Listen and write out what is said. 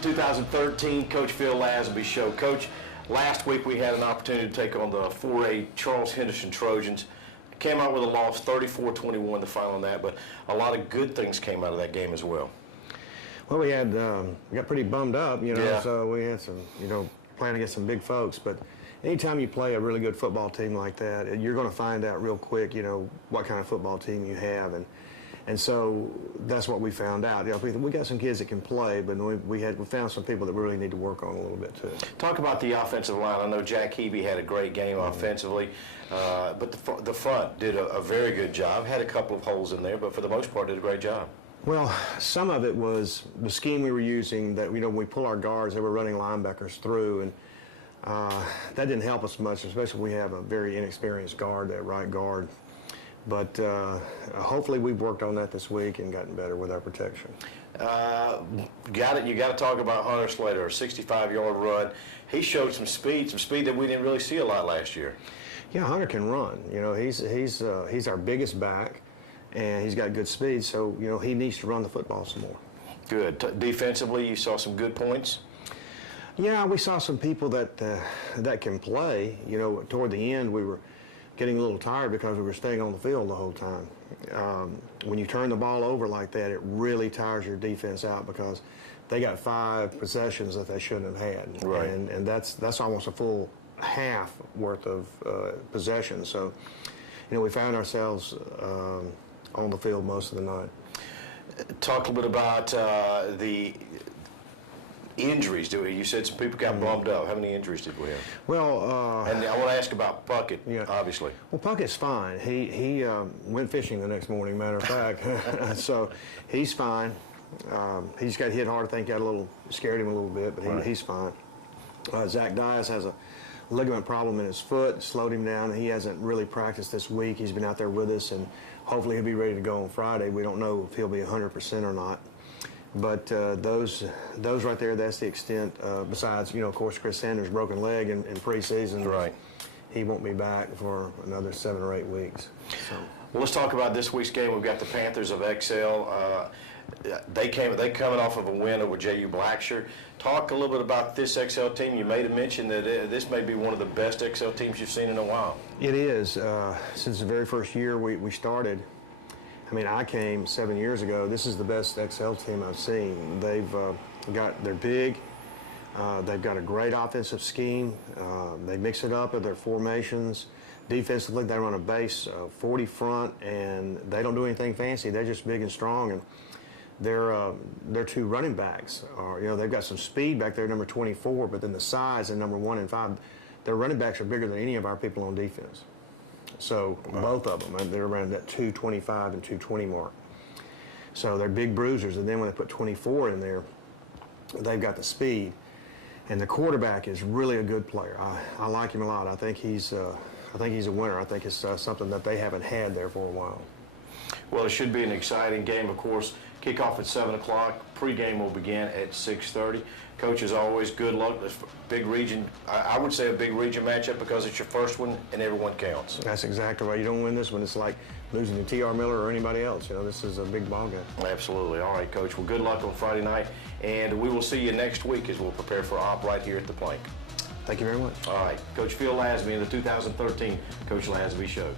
the 2013 Coach Phil Lasby Show. Coach, last week we had an opportunity to take on the 4A Charles Henderson Trojans. Came out with a loss, 34-21, the final on that, but a lot of good things came out of that game as well. Well, we got pretty bummed up, Yeah. so we had some, playing against some big folks. But anytime you play a really good football team like that, you're going to find out real quick, what kind of football team you have. And so that's what we found out. We got some kids that can play, but we found some people that we really need to work on a little bit too. Talk about the offensive line. I know Jack Hebe had a great game offensively, but the front did a very good job. Had a couple of holes in there, but for the most part did a great job. Well, some of it was the scheme we were using that, when we pull our guards, they were running linebackers through, and that didn't help us much, especially we have a very inexperienced guard, that right guard. But hopefully we've worked on that this week and gotten better with our protection. You got to talk about Hunter Slater, a 65-yard run. He showed some speed that we didn't really see a lot last year. Yeah, Hunter can run. He's our biggest back, and he's got good speed. So he needs to run the football some more. Good. Defensively, you saw some good points. Yeah, we saw some people that can play. Toward the end, we were getting a little tired because we were staying on the field the whole time. When you turn the ball over like that, it really tires your defense out because they got 5 possessions that they shouldn't have had. Right. And that's almost a full half worth of possession. So, we found ourselves on the field most of the night. Talk a little bit about the injuries. You said some people got bummed up. How many injuries did we have? Well, and I want to ask about Puckett, yeah. Obviously. Well, Puckett's fine. He went fishing the next morning, matter of fact. So he's fine. He just got hit hard. I think scared him a little bit, but Right. He's fine. Zach Dias has a ligament problem in his foot, slowed him down. He hasn't really practiced this week. He's been out there with us, and hopefully he'll be ready to go on Friday. We don't know if he'll be 100% or not. But those right there, that's the extent. Besides, of course, Chris Sanders' broken leg in preseason. Right. He won't be back for another 7 or 8 weeks. So. Well, let's talk about this week's game. We've got the Panthers of XL. They coming off of a win over JU Blackshear. Talk a little bit about this XL team. You made a mention that this may be one of the best XL teams you've seen in a while. It is. Since the very first year we started, I came 7 years ago. This is the best XL team I've seen. They're big. They've got a great offensive scheme. They mix it up with their formations. Defensively, they run a base 40 front, and they don't do anything fancy. They're just big and strong. And their 2 running backs they've got some speed back there, number 24, but then the size in number 1 and 5. Their running backs are bigger than any of our people on defense. So both of them, they're around that 225 and 220 mark. So they're big bruisers, and then when they put 24 in there, they've got the speed. And the quarterback is really a good player. I like him a lot. I think he's a winner. I think it's something that they haven't had there for a while. Well, it should be an exciting game, of course. Kickoff at 7 o'clock. Pre-game will begin at 6:30. Coach, as always, good luck. This big region, I would say a big region matchup because it's your first one and everyone counts. That's exactly right. You don't win this one, it's like losing to T.R. Miller or anybody else. This is a big ball game. Absolutely. All right, Coach. Well, good luck on Friday night, and we will see you next week as we'll prepare for Op right here at the Plank. Thank you very much. All right. Coach Phil Lasby in the 2013 Coach Lasby Show.